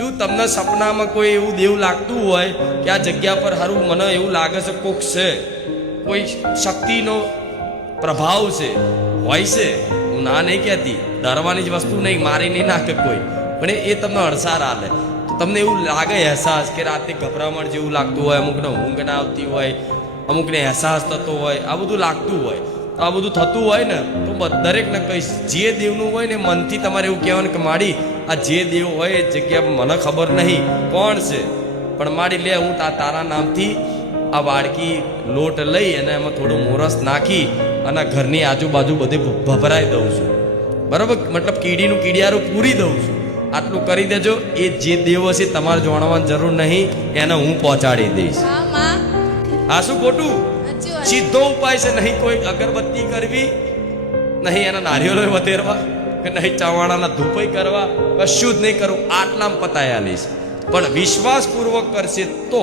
શું તમને સપનામાં કોઈ એવું દેવ લાગતું હોય કે આ જગ્યા પર હારું મને એવું લાગે છે કોક છે, કોઈ શક્તિનો પ્રભાવ છે, હોય છે? હું ના નહીં કહેતી, ડરવાની જ વસ્તુ નહીં, મારી નહીં નાખે કોઈ, પણ એ તમને અડસાર આલે તો તમને એવું લાગે અહેસાસ કે રાતે ગભરામણ જેવું લાગતું હોય, અમુકને ઊંઘ ના આવતી હોય, અમુકને અહેસાસ થતો હોય, આ બધું લાગતું હોય, તો આ બધું થતું હોય ને તો દરેકને કહીશ, જે દેવનું હોય ને મનથી તમારે એવું કહેવાનું કે માડી આ જે દેવ હોય એ જગ્યા મને ખબર નહીં કોણ છે, પણ માડી લે હું તારા નામથી આ વાડકી લોટ લઈ અને એમાં થોડું મોરસ નાખી અને ઘરની આજુબાજુ બધે ભભરાઈ દઉં છું, બરાબર? મતલબ કીડીનું કીડિયારું પૂરી દઉં છું. આટલું કરી દેજો. એ જે દેવ હશે તમારે જાણવાની જરૂર નહીં, એને હું પહોંચાડી દઈશ. આ શું ખોટું? સીધો ઉપાય છે. નહીં કોઈ અગરબત્તી કરવી, નહીં એના નારિયેળો વધેરવા, કે નહીં ચવાણાના ધૂપઈ કરવા, કશું જ નહીં કરવું. આટલામાં પતાયા લઈશ. પણ વિશ્વાસપૂર્વક કરશે તો